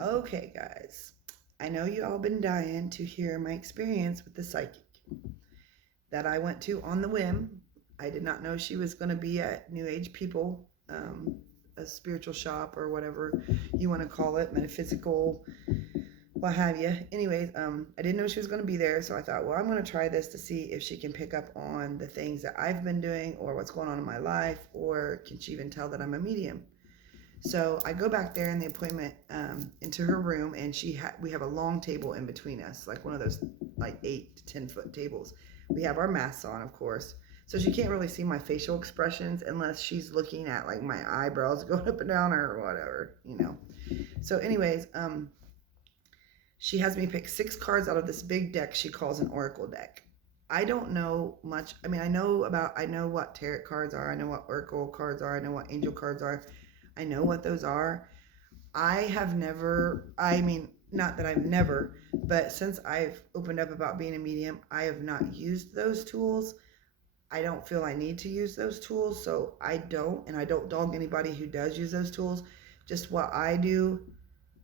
Okay, guys. I know you all been dying to hear my experience with the psychic that I went to on the whim. I did not know she was going to be at New Age People, a spiritual shop or whatever you want to call it, metaphysical, what have you. Anyways, I didn't know she was going to be there, so I thought, well, I'm going to try this to see if she can pick up on the things that I've been doing or what's going on in my life, or can she even tell that I'm a medium? So I go back there in the appointment into her room, and we have a long table in between us, like one of those like 8 to 10 foot tables. We have our masks on, of course, so she can't really see my facial expressions unless she's looking at like my eyebrows going up and down or whatever. So, anyways, she has me pick 6 cards out of this big deck she calls an oracle deck. I don't know much. I mean, I know what tarot cards are. I know what oracle cards are. I know what angel cards are. I know what those are. I have never, I mean, not that I've never, but since I've opened up about being a medium, I have not used those tools. I don't feel I need to use those tools, so I don't, and I don't dog anybody who does use those tools. Just what I do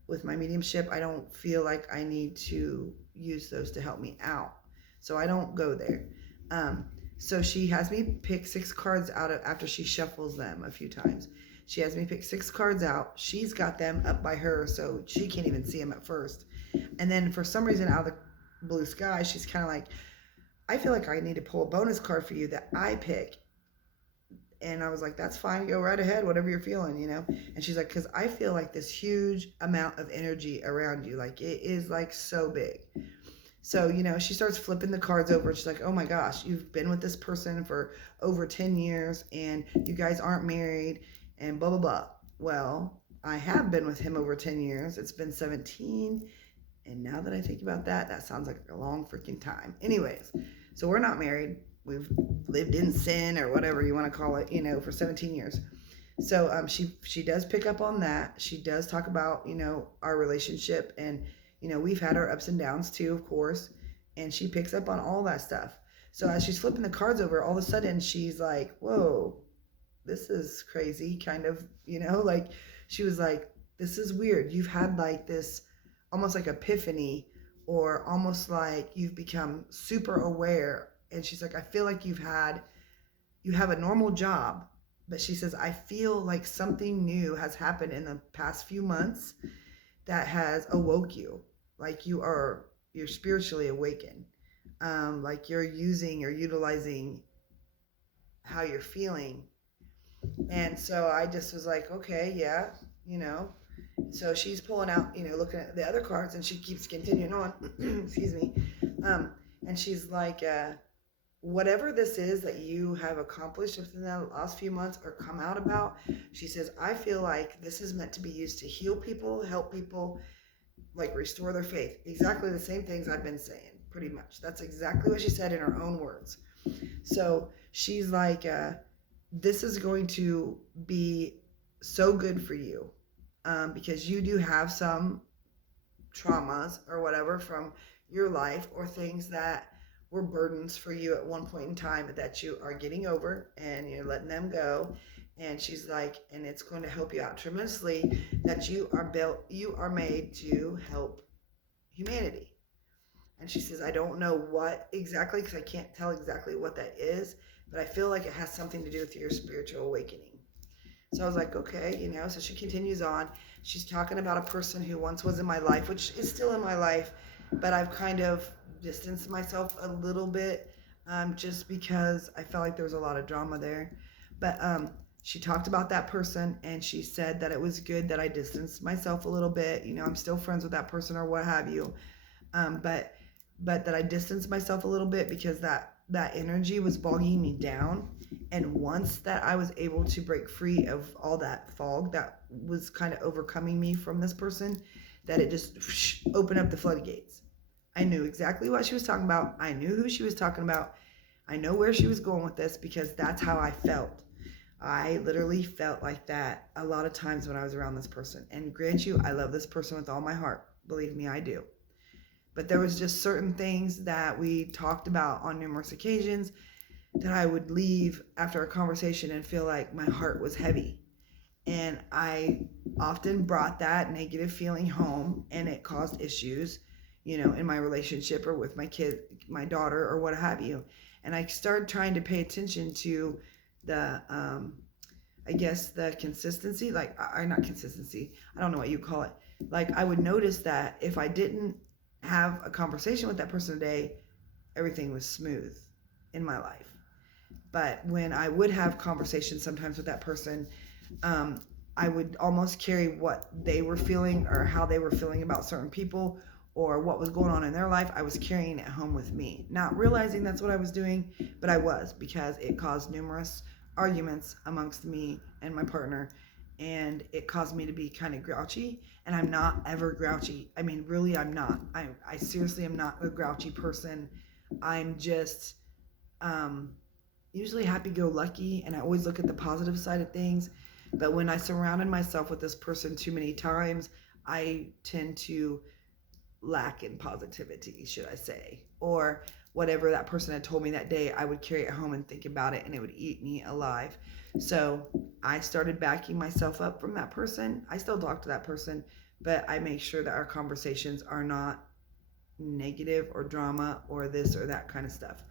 with my mediumship, I don't feel like I need to use those to help me out. So I don't go there. So she has me pick 6 cards out of after she shuffles them a few times. She has me pick 6 cards out. She's got them up by her, so she can't even see them at first. And then for some reason, out of the blue sky, she's kind of like, I feel like I need to pull a bonus card for you that I pick. And I was like, that's fine. Go right ahead, whatever you're feeling. And she's like, because I feel like this huge amount of energy around you. Like, it is like so big. So, she starts flipping the cards over. And she's like, oh my gosh, you've been with this person for over 10 years and you guys aren't married and blah, blah, blah. Well, I have been with him over 10 years. It's been 17. And now that I think about that, that sounds like a long freaking time. Anyways, so we're not married. We've lived in sin or whatever you want to call it, for 17 years. So she does pick up on that. She does talk about, our relationship, and, we've had our ups and downs too, of course. And she picks up on all that stuff. So as she's flipping the cards over, all of a sudden she's like, whoa, this is crazy, kind of, like she was like, this is weird. You've had like this almost like epiphany, or almost like you've become super aware. And she's like, I feel like you have a normal job, but she says, I feel like something new has happened in the past few months that has awoke you. Like you're spiritually awakened. Like you're utilizing how you're feeling. And so I just was like, okay, yeah, So she's pulling out, looking at the other cards, and she keeps continuing on. Excuse me. And she's like, whatever this is that you have accomplished within the last few months or come out about, she says, I feel like this is meant to be used to heal people, help people, like restore their faith. Exactly the same things I've been saying, pretty much. That's exactly what she said in her own words. So she's like, this is going to be so good for you, because you do have some traumas or whatever from your life, or things that were burdens for you at one point in time that you are getting over and you're letting them go. And she's like, and it's going to help you out tremendously, that you are made to help humanity. And she says, I don't know what exactly, because I can't tell exactly what that is, but I feel like it has something to do with your spiritual awakening. So I was like, okay, so she continues on. She's talking about a person who once was in my life, which is still in my life, but I've kind of distanced myself a little bit, just because I felt like there was a lot of drama there. But she talked about that person, and she said that it was good that I distanced myself a little bit. I'm still friends with that person or what have you. But that I distanced myself a little bit because that energy was bogging me down. And once that I was able to break free of all that fog that was kind of overcoming me from this person, that it just opened up the floodgates. I knew exactly what she was talking about. I knew who she was talking about. I know where she was going with this, because that's how I felt. I literally felt like that a lot of times when I was around this person. And grant you, I love this person with all my heart. Believe me, I do. But there was just certain things that we talked about on numerous occasions that I would leave after a conversation and feel like my heart was heavy. And I often brought that negative feeling home, and it caused issues, in my relationship or with my kid, my daughter, or what have you. And I started trying to pay attention to the, I guess, the consistency, like, or not consistency, I don't know what you call it. Like, I would notice that if I didn't have a conversation with that person today, everything was smooth in my life. But when I would have conversations sometimes with that person, um, I would almost carry what they were feeling or how they were feeling about certain people or what was going on in their life. I was carrying it home with me, not realizing that's what I was doing, but I was, because it caused numerous arguments amongst me and my partner. And it caused me to be kind of grouchy. And I'm not ever grouchy. I mean, really, I'm not. I seriously am not a grouchy person. I'm just um, usually happy go lucky, and I always look at the positive side of things. But when I surrounded myself with this person too many times, I tend to lack in positivity, should I say. Or whatever that person had told me that day, I would carry it home and think about it, and it would eat me alive. So I started backing myself up from that person. I still talk to that person, but I make sure that our conversations are not negative or drama or this or that kind of stuff.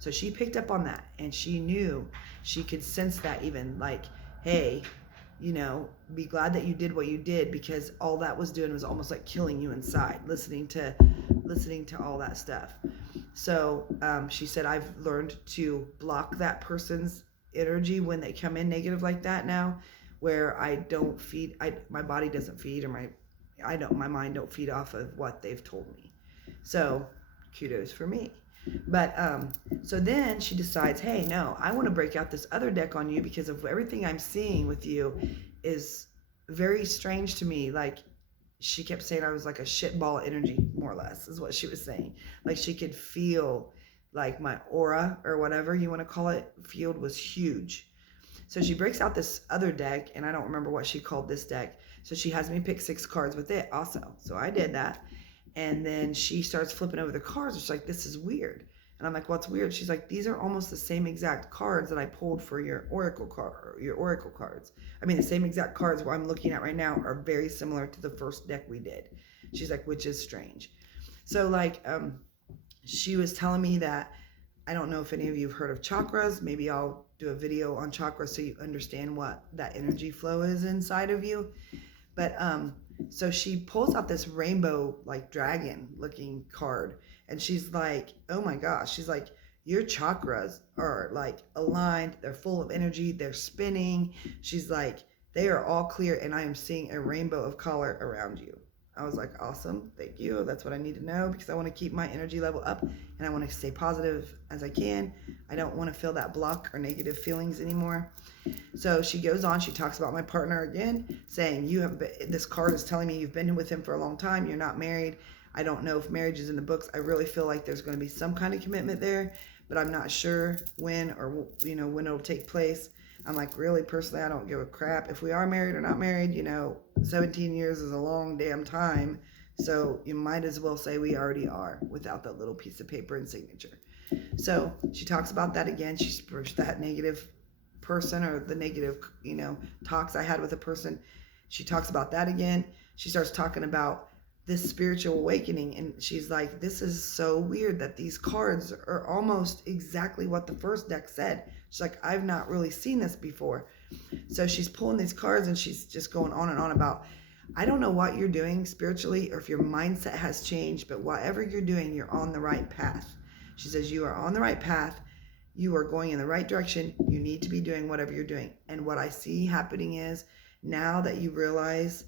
So she picked up on that, and she knew, she could sense that, even like, hey, be glad that you did what you did, because all that was doing was almost like killing you inside, listening to all that stuff. So she said, I've learned to block that person's energy when they come in negative like that now, where I don't feed, my body doesn't feed, or my mind don't feed off of what they've told me. So kudos for me. But so then she decides, hey, no, I want to break out this other deck on you, because of everything I'm seeing with you is very strange to me. Like, she kept saying I was like a shitball energy, more or less, is what she was saying. Like, she could feel like my aura, or whatever you want to call it, field was huge. So she breaks out this other deck, and I don't remember what she called this deck. So she has me pick 6 cards with it also. So I did that. And then she starts flipping over the cards. She's like, this is weird. And I'm like, what's weird? She's like, these are almost the same exact cards that I pulled for your oracle cards. I mean, the same exact cards what I'm looking at right now are very similar to the first deck we did. She's like, which is strange. So like, she was telling me that, I don't know if any of you have heard of chakras. Maybe I'll do a video on chakras so you understand what that energy flow is inside of you. But so she pulls out this rainbow, like, dragon looking card, and she's like, oh my gosh, she's like, your chakras are like aligned, they're full of energy, they're spinning. She's like, they are all clear, and I am seeing a rainbow of color around you. I was like, awesome, thank you, that's what I need to know, because I want to keep my energy level up, and I want to stay positive as I can. I don't want to feel that block or negative feelings anymore. So she goes on, she talks about my partner again, saying, this card is telling me you've been with him for a long time, you're not married. I don't know if marriage is in the books. I really feel like there's going to be some kind of commitment there, but I'm not sure when, or when it'll take place. I'm like, really, personally, I don't give a crap if we are married or not married. 17 years is a long damn time, so you might as well say we already are without that little piece of paper and signature. So she talks about that again. She's that negative person, or the negative, talks I had with a person. She talks about that again. She starts talking about this spiritual awakening, and she's like, this is so weird that these cards are almost exactly what the first deck said. She's like, I've not really seen this before. So she's pulling these cards, and she's just going on and on about, I don't know what you're doing spiritually, or if your mindset has changed, but whatever you're doing, you're on the right path. She says, you are on the right path. You are going in the right direction. You need to be doing whatever you're doing. And what I see happening is, now that you realize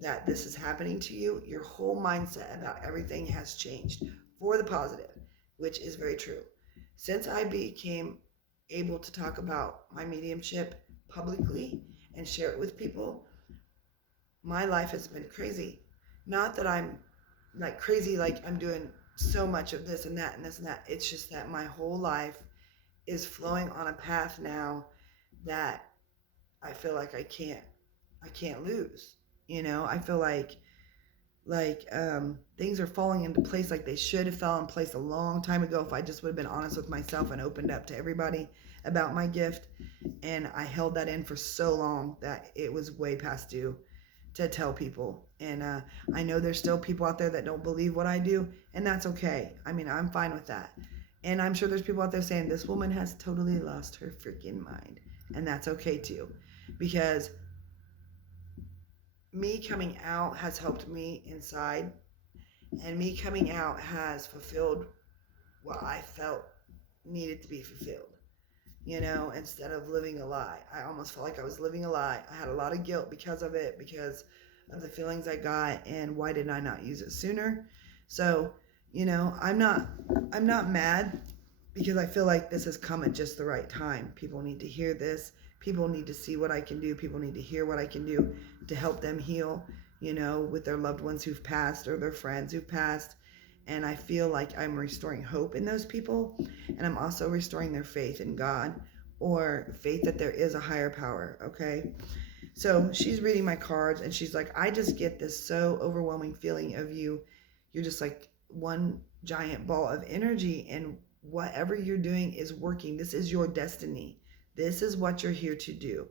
that this is happening to you, your whole mindset about everything has changed for the positive, which is very true. Since I became able to talk about my mediumship publicly and share it with people, my life has been crazy. Not that I'm like crazy, like I'm doing so much of this and that and this and that. It's just that my whole life is flowing on a path now that I feel like I can't lose. I feel like things are falling into place like they should have fell in place a long time ago if I just would have been honest with myself and opened up to everybody. about my gift, and I held that in for so long that it was way past due to tell people. And I know there's still people out there that don't believe what I do, and that's okay. I mean, I'm fine with that. And I'm sure there's people out there saying this woman has totally lost her freaking mind, and that's okay too, because me coming out has helped me inside, and me coming out has fulfilled what I felt needed to be fulfilled. Instead of living a lie. I almost felt like I was living a lie. I had a lot of guilt because of it, because of the feelings I got, and why did I not use it sooner? So, I'm not mad, because I feel like this has come at just the right time. People need to hear this. People need to see what I can do. People need to hear what I can do to help them heal, with their loved ones who've passed or their friends who've passed. And I feel like I'm restoring hope in those people. And I'm also restoring their faith in God, or faith that there is a higher power, okay? So she's reading my cards, and she's like, I just get this so overwhelming feeling of you. You're just like one giant ball of energy, and whatever you're doing is working. This is your destiny. This is what you're here to do.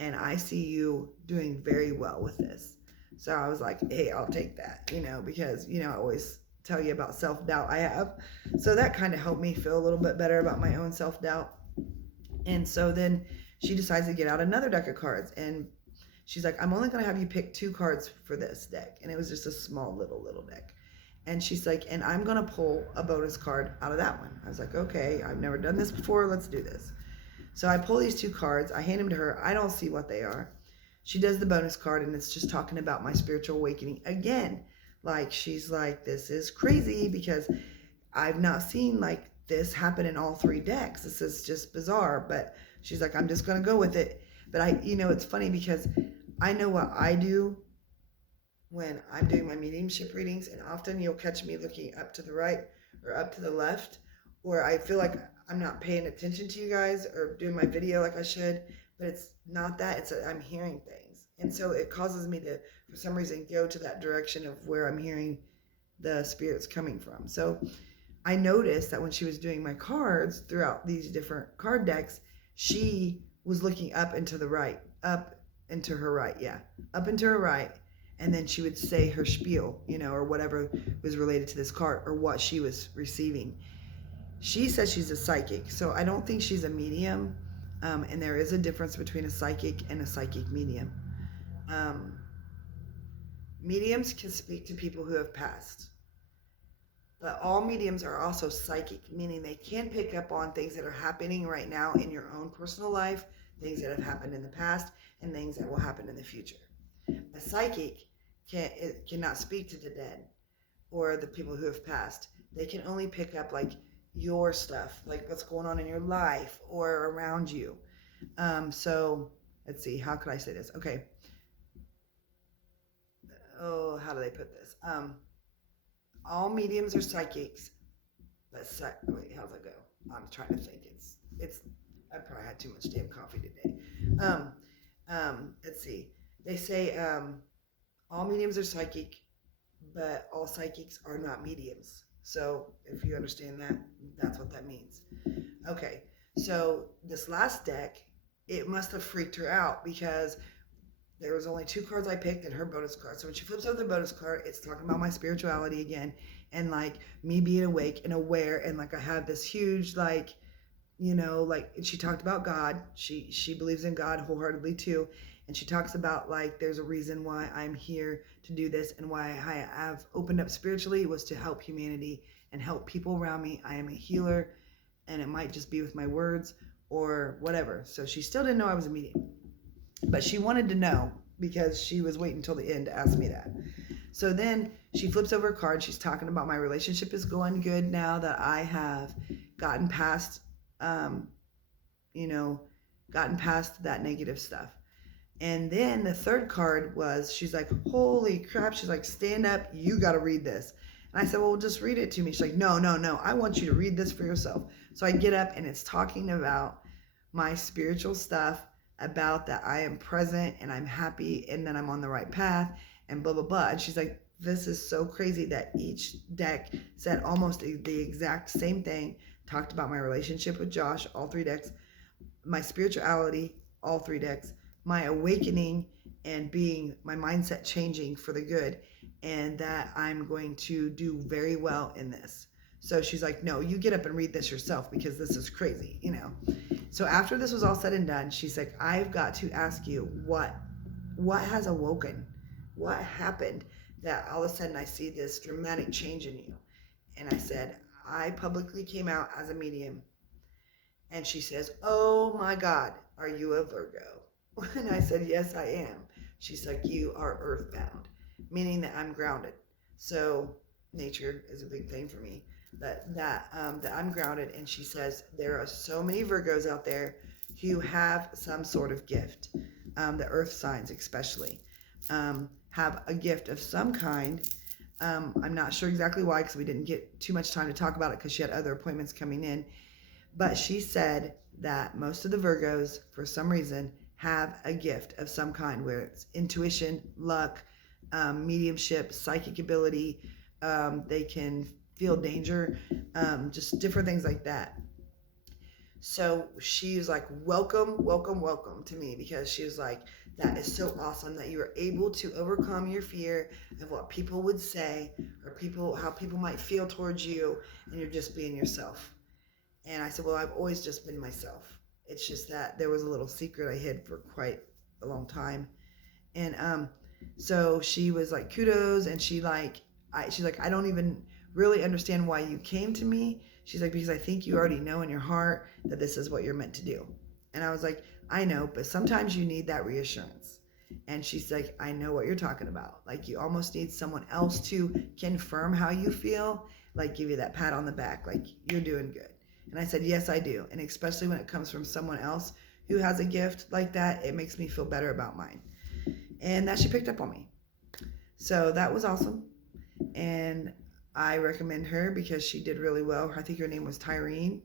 And I see you doing very well with this. So I was like, hey, I'll take that, because, I always tell you about self-doubt I have. So that kind of helped me feel a little bit better about my own self-doubt. And so then she decides to get out another deck of cards, and she's like, I'm only going to have you pick 2 cards for this deck. And it was just a small little deck. And she's like, and I'm going to pull a bonus card out of that one. I was like, okay, I've never done this before. Let's do this. So I pull these 2 cards. I hand them to her. I don't see what they are. She does the bonus card, and it's just talking about my spiritual awakening again. Like, she's like, this is crazy, because I've not seen like this happen in all 3 decks. This is just bizarre. But she's like, I'm just going to go with it. But it's funny, because I know what I do when I'm doing my mediumship readings, and often you'll catch me looking up to the right or up to the left, or I feel like I'm not paying attention to you guys or doing my video like I should, but it's not that. I'm hearing things. And so it causes me to, for some reason, go to that direction of where I'm hearing the spirits coming from. So I noticed that when she was doing my cards throughout these different card decks, she was looking up and to the right, up and to her right, up and to her right, and then she would say her spiel, or whatever was related to this card or what she was receiving. She says she's a psychic, so I don't think she's a medium, and there is a difference between a psychic and a psychic medium. Mediums can speak to people who have passed, but all mediums are also psychic, meaning they can pick up on things that are happening right now in your own personal life, things that have happened in the past, and things that will happen in the future. A psychic cannot speak to the dead or the people who have passed. They can only pick up like your stuff, like what's going on in your life or around you. So let's see, how could I say this? Okay. Oh, how do they put this? All mediums are psychics, but wait, how's it go? I'm trying to think. It's. I probably had too much damn coffee today. Let's see. They say all mediums are psychic, but all psychics are not mediums. So if you understand that, that's what that means. Okay, so this last deck, it must have freaked her out, because there was only 2 cards I picked and her bonus card. So when she flips over the bonus card, it's talking about my spirituality again, and like me being awake and aware, and like I have this huge like, like she talked about God. She believes in God wholeheartedly too. And she talks about like there's a reason why I'm here to do this, and why I have opened up spiritually was to help humanity and help people around me. I am a healer, and it might just be with my words or whatever. So she still didn't know I was a medium, but she wanted to know, because she was waiting until the end to ask me that. So then she flips over a card. She's talking about my relationship is going good now that I have gotten past, gotten past that negative stuff. And then the third card was, she's like, holy crap. She's like, stand up. You got to read this. And I said, well, just read it to me. She's like, no. I want you to read this for yourself. So I get up, and it's talking about my spiritual stuff, about that I am present and I'm happy and that I'm on the right path and blah, blah, blah. And she's like, this is so crazy that each deck said almost the exact same thing, talked about my relationship with Josh, all 3 decks, my spirituality, all three decks, my awakening, and being my mindset changing for the good, and that I'm going to do very well in this. So she's like, no, you get up and read this yourself because this is crazy, you know. So after this was all said and done, she's like, I've got to ask you what has awoken? What happened that all of a sudden I see this dramatic change in you? And I said, I publicly came out as a medium. And she says, oh my God, are you a Virgo? And I said, yes, I am. She's like, you are earthbound, meaning that I'm grounded. So nature is a big thing for me. That I'm grounded. And she says, there are so many Virgos out there who have some sort of gift. The earth signs especially have a gift of some kind. I'm not sure exactly why, because we didn't get too much time to talk about it because she had other appointments coming in. But she said that most of the Virgos, for some reason, have a gift of some kind, where it's intuition, luck, mediumship, psychic ability. They can feel danger, just different things like that. So she was like, welcome, welcome, welcome to me, because she was like, that is so awesome that you were able to overcome your fear of what people would say, or how people might feel towards you, and you're just being yourself. And I said, well, I've always just been myself. It's just that there was a little secret I hid for quite a long time. And so she was like, kudos. And she's like, I don't even really understand why you came to me. She's like, because I think you already know in your heart that this is what you're meant to do. And I was like, I know, but sometimes you need that reassurance. And she's like, I know what you're talking about. Like, you almost need someone else to confirm how you feel, like give you that pat on the back, like you're doing good. And I said, yes, I do. And especially when it comes from someone else who has a gift like that, it makes me feel better about mine. And that she picked up on me. So that was awesome. And I recommend her because she did really well. I think her name was Tyrene.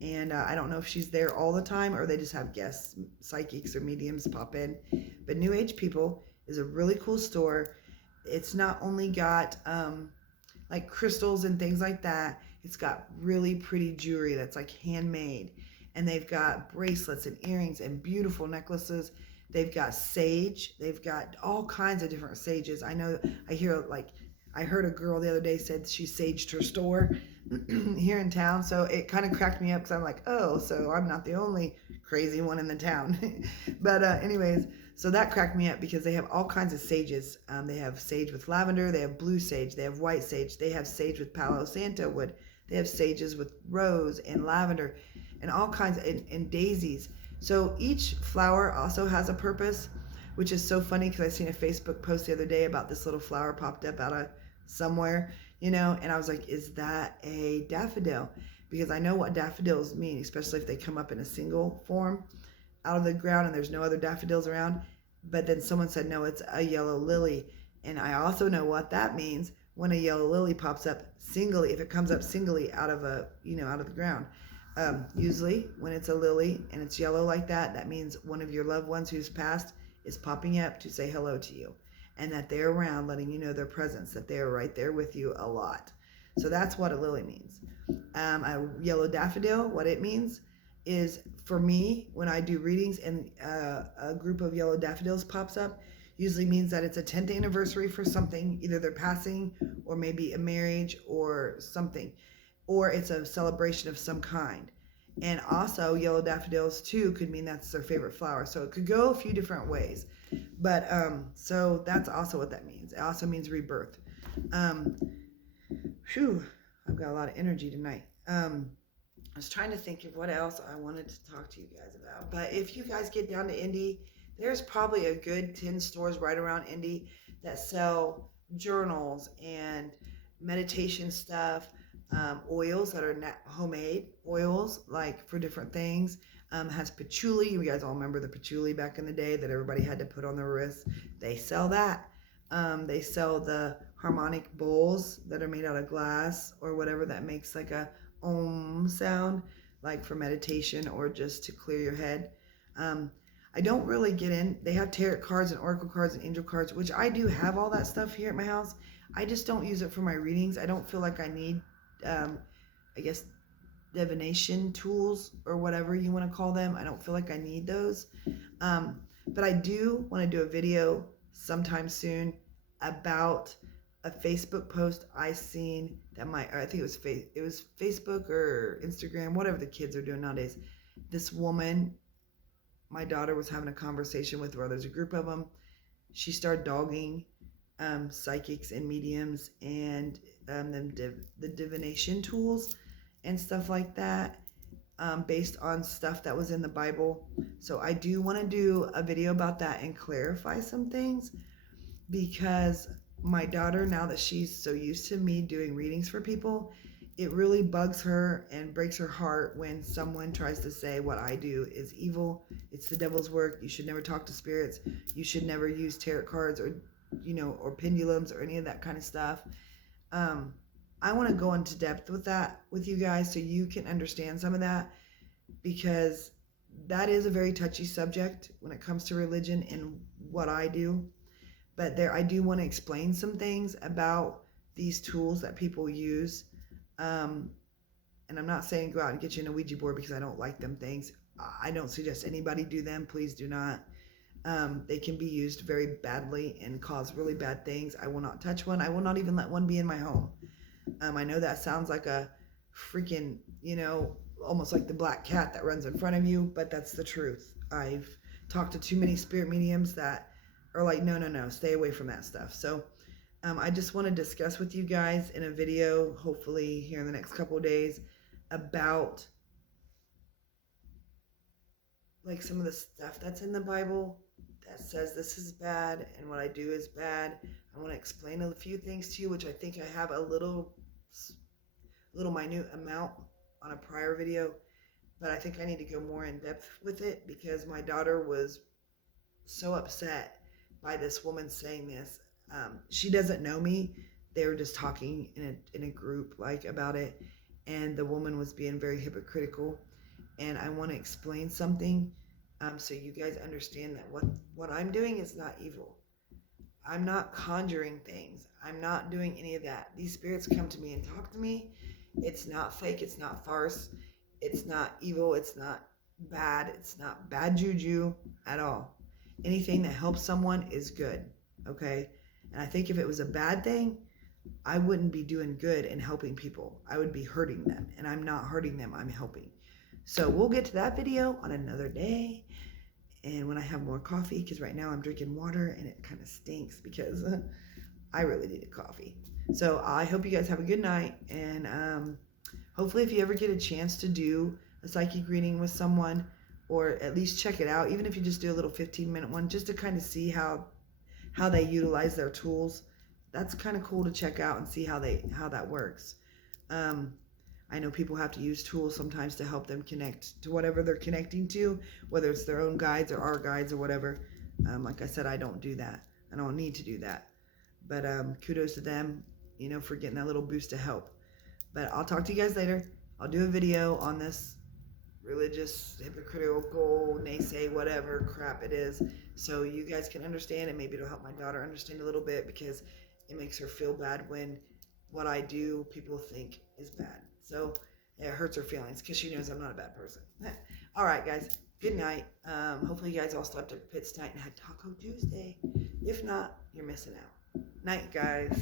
And I don't know if she's there all the time or they just have guests, psychics or mediums pop in. But New Age People is a really cool store. It's not only got like crystals and things like that. It's got really pretty jewelry that's like handmade. And they've got bracelets and earrings and beautiful necklaces. They've got sage. They've got all kinds of different sages. I heard a girl the other day said she saged her store here in town. So it kind of cracked me up because I'm like, oh, so I'm not the only crazy one in the town. But anyways, so that cracked me up because they have all kinds of sages. They have sage with lavender. They have blue sage. They have white sage. They have sage with Palo Santo wood. They have sages with rose and lavender and all kinds and daisies. So each flower also has a purpose, which is so funny because I seen a Facebook post the other day about this little flower popped up out of somewhere, and I was like, is that a daffodil? Because I know what daffodils mean, especially if they come up in a single form out of the ground and there's no other daffodils around. But then someone said, no, it's a yellow lily. And I also know what that means when a yellow lily pops up singly, if it comes up singly out of out of the ground. Usually when it's a lily and it's yellow like that, that means one of your loved ones who's passed is popping up to say hello to you, and that they're around, letting you know their presence, that they're right there with you a lot. So that's what a lily means. A yellow daffodil, what it means is, for me, when I do readings and a group of yellow daffodils pops up, usually means that it's a 10th anniversary for something, either they're passing or maybe a marriage or something, or it's a celebration of some kind. And also yellow daffodils too could mean that's their favorite flower. So it could go a few different ways. But so that's also what that means. It also means rebirth. I've got a lot of energy tonight. I was trying to think of what else I wanted to talk to you guys about. But if you guys get down to Indy, there's probably a good 10 stores right around Indy that sell journals and meditation stuff, oils that are homemade oils, like for different things. Has patchouli. You guys all remember the patchouli back in the day that everybody had to put on their wrists. They sell that. They sell the harmonic bowls that are made out of glass or whatever that makes like a om sound, like for meditation or just to clear your head. I don't really get in. They have tarot cards and oracle cards and angel cards, which I do have all that stuff here at my house. I just don't use it for my readings. I don't feel like I need, divination tools or whatever you want to call them. I don't feel like I need those. But I do want to do a video sometime soon about a Facebook post I seen that I think it was Facebook or Instagram, whatever the kids are doing nowadays. This woman, my daughter was having a conversation with, where there's a group of them. She started dogging psychics and mediums and the divination tools and stuff like that, based on stuff that was in the Bible. So I do want to do a video about that and clarify some things, because my daughter, now that she's so used to me doing readings for people, it really bugs her and breaks her heart when someone tries to say what I do is evil. It's the devil's work. You should never talk to spirits. You should never use tarot cards or or pendulums or any of that kind of stuff. I want to go into depth with that with you guys so you can understand some of that, because that is a very touchy subject when it comes to religion and what I do. But I do want to explain some things about these tools that people use. And I'm not saying go out and get you a Ouija board, because I don't like them things. I don't suggest anybody do them. Please do not. They can be used very badly and cause really bad things. I will not touch one. I will not even let one be in my home. I know that sounds like a freaking, almost like the black cat that runs in front of you, but that's the truth. I've talked to too many spirit mediums that are like, no, stay away from that stuff. So I just want to discuss with you guys in a video, hopefully here in the next couple of days, about like some of the stuff that's in the Bible that says this is bad and what I do is bad. I want to explain a few things to you, which I think I have a little minute amount on a prior video, but I think I need to go more in depth with it, because my daughter was so upset by this woman saying this. She doesn't know me. They were just talking in a group about it, and the woman was being very hypocritical. And I want to explain something, so you guys understand that what I'm doing is not evil. I'm not conjuring things. I'm not doing any of that. These spirits come to me and talk to me. It's not fake. It's not farce. It's not evil. It's not bad. It's not bad juju at all. Anything that helps someone is good, okay? And I think if it was a bad thing, I wouldn't be doing good and helping people. I would be hurting them, and I'm not hurting them. I'm helping. So we'll get to that video on another day, and when I have more coffee, because right now I'm drinking water and it kind of stinks because I really needed coffee. So I hope you guys have a good night, and hopefully if you ever get a chance to do a psychic reading with someone, or at least check it out, even if you just do a little 15-minute one, just to kind of see how they utilize their tools. That's kind of cool to check out and see how that works. I know people have to use tools sometimes to help them connect to whatever they're connecting to, whether it's their own guides or our guides or whatever. Like I said, I don't do that. I don't need to do that. But kudos to them, for getting that little boost of help. But I'll talk to you guys later. I'll do a video on this religious, hypocritical, naysay, whatever crap it is, so you guys can understand, and maybe it'll help my daughter understand a little bit, because it makes her feel bad when what I do people think is bad. So it hurts her feelings, because she knows I'm not a bad person. All right, guys. Good night. Hopefully you guys all slept at Pitt's tonight and had Taco Tuesday. If not, you're missing out. Night, guys.